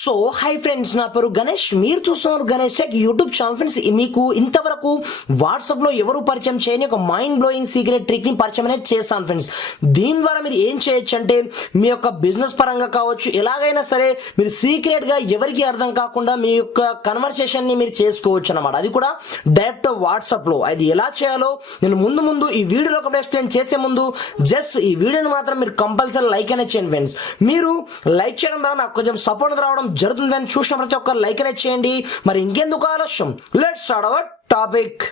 So hi friends, నా పేరు గణేష్. మీరు చూస్తున్నారు Ganesh tech YouTube channel. Friends, మీకు ఇంతవరకు వాట్సాప్ లో ఎవరు పరిచయం చేయని ఒక మైండ్ బ్లోయింగ్ సీక్రెట్ ట్రిక్ ని పరిచయం అనేది చేస్తాను ఫ్రెండ్స్. దీని ద్వారా మీరు ఏం చేయొచ్చు అంటే, మీ యొక్క బిజినెస్ పరంగా కావచ్చు, ఎలాగైనా సరే మీరు సీక్రెట్ గా ఎవరికి అర్థం కాకుండా మీ యొక్క కన్వర్సేషన్ ని మీరు చేసుకోవచ్చు అన్నమాట. అది కూడా డైరెక్ట్ వాట్సాప్ లో. అది ఎలా చేయాలో నేను ముందు ఈ వీడియోలో ఒక ఎక్స్ప్లెయిన్ చేసే ముందు జస్ట్ ఈ వీడియోని మాత్రం మీరు కంపల్సరీ లైక్ అనేది చేయండి ఫ్రెండ్స్. మీరు లైక్ చేయడం ద్వారా నాకు కొంచెం సపోర్ట్ రావడం జరుగుతుందని చూసిన ప్రతి ఒక్కరు లైక్ అనేది చేయండి. మరి ఇంకెందుకు ఆలస్యం, let's start our topic.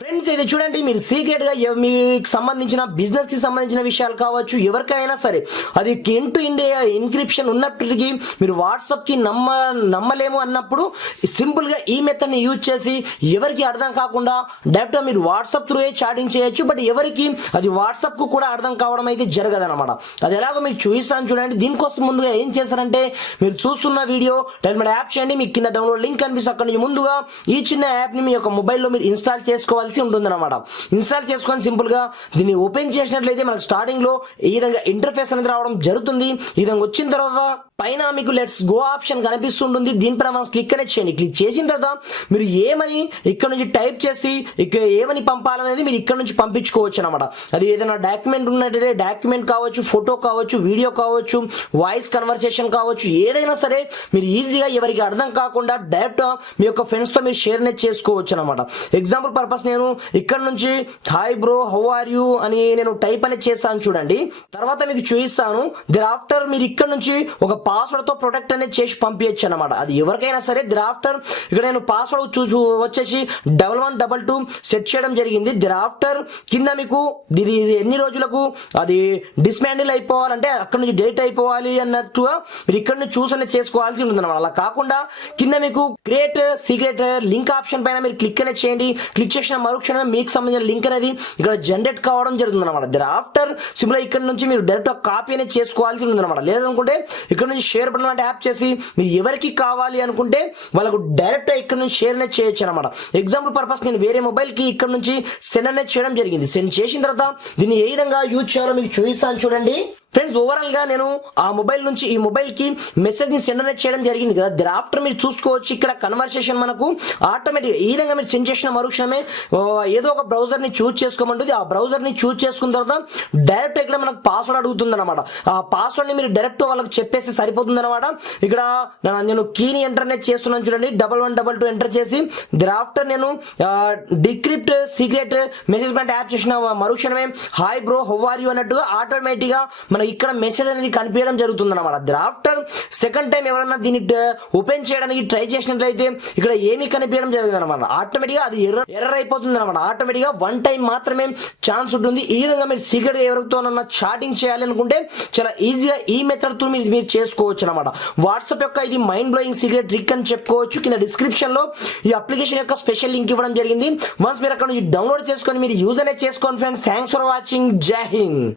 Friends, ఇది చూడండి, మీరు సీక్రెట్ గా మీకు సంబంధించిన బిజినెస్ కి సంబంధించిన విషయాలు కావచ్చు, ఎవరికైనా సరే అది ఎండ్ టు ఎండ్ ఎన్క్రిప్షన్ ఉన్నప్పటికీ మీరు వాట్సాప్ కి నమ్మలేము అన్నప్పుడు సింపుల్ గా ఈ మెథడ్ ని యూజ్ చేసి ఎవరికి అర్థం కాకుండా డైరెక్ట్ గా మీరు వాట్సాప్ త్రూ చాటింగ్ చేయొచ్చు. బట్ ఎవరికి అది వాట్సాప్ కు కూడా అర్థం కావడం అయితే జరగదు అనమాట. అది ఎలాగో మీకు చూపిస్తాను చూడండి. దీనికోసం ముందుగా ఏం చేస్తారంటే, మీరు చూస్తున్న వీడియో టెల్మెట్ యాప్ చేయండి. మీకు కింద డౌన్లోడ్ లింక్ కనిపిస్తుంది. అక్కడ నుంచి ముందుగా ఈ చిన్న యాప్ ని మీ యొక్క మొబైల్లో మీరు ఇన్స్టాల్ చేసుకోవాల్సి ఉంటుందన్నమాట. ఇన్స్టాల్ చేసుకొని సింపుల్ గా దీన్ని ఓపెన్ చేసినట్లయితే మనకు స్టార్టింగ్ లో ఈ విధంగా ఇంటర్ఫేస్ అనేది రావడం జరుగుతుంది. ఈ విధంగా వచ్చిన తర్వాత పైన మీకు లెట్స్ గో ఆప్షన్ కనిపిస్తుంటుంది. దీనిపైన మనం క్లిక్ అనేది చేయండి. క్లిక్ చేసిన తర్వాత మీరు ఏమని ఇక్కడ నుంచి టైప్ చేసి ఇక్కడ ఏమని పంపాలనేది మీరు ఇక్కడ నుంచి పంపించుకోవచ్చు అనమాట. అది ఏదైనా డాక్యుమెంట్ ఉన్నట్టయితే డాక్యుమెంట్ కావచ్చు, ఫోటో కావచ్చు, వీడియో కావచ్చు, వాయిస్ కన్వర్సేషన్ కావచ్చు, ఏదైనా సరే మీరు ఈజీగా ఎవరికి అర్థం కాకుండా డైరెక్ట్ మీ యొక్క ఫ్రెండ్స్ తో మీరు షేర్ అనేది చేసుకోవచ్చు అనమాట. ఎగ్జాంపుల్ పర్పస్ నేను ఇక్కడ నుంచి hi bro how are you అని నేను టైప్ అనేది చేస్తాను చూడండి. తర్వాత మీకు చూపిస్తాను. దర్ ఆఫ్టర్ మీరు ఇక్కడ నుంచి ఒక పాస్వర్డ్ తో ప్రొటెక్ట్ అనేది చేసి పంపించచ్చు అనమాట. అది ఎవరికైనా సరే. దర్ ఆఫ్టర్ ఇక్కడ నేను పాస్వర్డ్ వచ్చేసి 1112 సెట్ చేయడం జరిగింది. దర్ ఆఫ్టర్ కింద మీకు ఇది ఎన్ని రోజులకు అది డిస్మాండిల్ అయిపోవాలంటే అక్కడ నుంచి డేట్ అయిపోవాలి అన్నట్టుగా మీరు ఇక్కడ నుంచి చూస్ అనేది చేసుకోవాల్సి ఉంటుంది అనమాట. అలా కాకుండా కింద మీకు క్రియేట్ సీక్రెట్ లింక్ ఆప్షన్ పైన మీరు క్లిక్ అనేది చేయండి. క్లిక్ చేసిన మరుక్షణమే మీకు సంబంధించిన లింక్ అనేది ఇక్కడ జనరేట్ కావడం జరుగుతుంది అనమాట. దర్ ఆఫ్టర్ సింపుల్ ఇక్కడ నుంచి మీరు డైరెక్ట్ కాపీ అనేది చేసుకోవాల్సి ఉంటుంది అనమాట. లేదనుకుంటే ఇక్కడ నుంచి షేర్ బటన్ అంటే యాప్ చేసి మీరు ఎవరికి కావాలి అనుకుంటే వాళ్ళకు డైరెక్ట్ ఇక్కడ నుంచి షేర్ అనేది చేయొచ్చు అనమాట. ఎగ్జాంపుల్ పర్పస్ నేను వేరే మొబైల్ కి ఇక్కడ నుంచి సెండ్ అనేది చేయడం జరిగింది. సెండ్ చేసిన తర్వాత దీన్ని ఏ విధంగా యూజ్ చేయాలో మీకు చూపిస్తాను చూడండి. ఫ్రెండ్స్, ఓవరాల్ గా నేను ఆ మొబైల్ నుంచి ఈ మొబైల్ కి మెసేజ్ ని సెండ్ అనేది చేయడం జరిగింది కదా. దర్ ఆఫ్టర్ మీరు చూసుకోవచ్చు ఇక్కడ కన్వర్సేషన్ మనకు ఆటోమేటిక్ ఈ విధంగా మీరు సెండ్ చేసిన మరుక్షణమే ఏదో ఒక బ్రౌజర్ ని చూజ్ చేసుకోమంటుంది. ఆ బ్రౌజర్ ని చూజ్ చేసుకున్న తర్వాత డైరెక్ట్ ఇక్కడ మనకు పాస్వర్డ్ అడుగుతుంది అనమాట. ఆ పాస్వర్డ్ ని మీరు డైరెక్ట్ వాళ్ళకి చెప్పేసి సరిపోతుంది అనమాట. ఇక్కడ నేను కీని ఎంటర్ అనేది చేస్తున్నాను చూడండి. 1122 ఎంటర్ చేసి దర్ ఆఫ్టర్ నేను decrypt secret message point app చేసిన మరుక్షణమే hi bro how are you అన్నట్టుగా ఆటోమేటిక్ గా మనకి ఇక్కడ మెసేజ్ అనేది కనిపించడం జరుగుతుంది అనమాట. దర్ ఆఫ్టర్ సెకండ్ టైం ఎవరైనా దీన్ని ఓపెన్ చేయడానికి ట్రై చేసినట్లయితే ఇక్కడ ఏమి కనిపించడం జరుగుతుంది అనమాట. ఆటోమేటిక్ గా అది ఎర్రర్ అయిపోతుంది అనమాట. ఆటోమేటిక్ గా వన్ టైం మాత్రమే ఛాన్స్ ఉంటుంది. ఈ విధంగా మీరు సీక్రెట్ ఎవరితోనన్నా చాటింగ్ చేయాలి అనుకుంటే చాలా ఈజీగా ఈ మెథడ్ తో మీరు చేసుకోవచ్చు అనమాట. వాట్సాప్ యొక్క ఇది మైండ్ బ్లోయింగ్ సీక్రెట్ ట్రిక్ అని చెప్పుకోవచ్చు. కింద డిస్క్రిప్షన్ లో ఈ అప్లికేషన్ యొక్క స్పెషల్ లింక్ ఇవ్వడం జరిగింది. వన్స్ మీరు అక్కడ నుంచి డౌన్లోడ్ చేసుకొని మీరు యూజ్ అనేది చేసుకోండి ఫ్రెండ్స్. Thanks for watching. జై హింద్.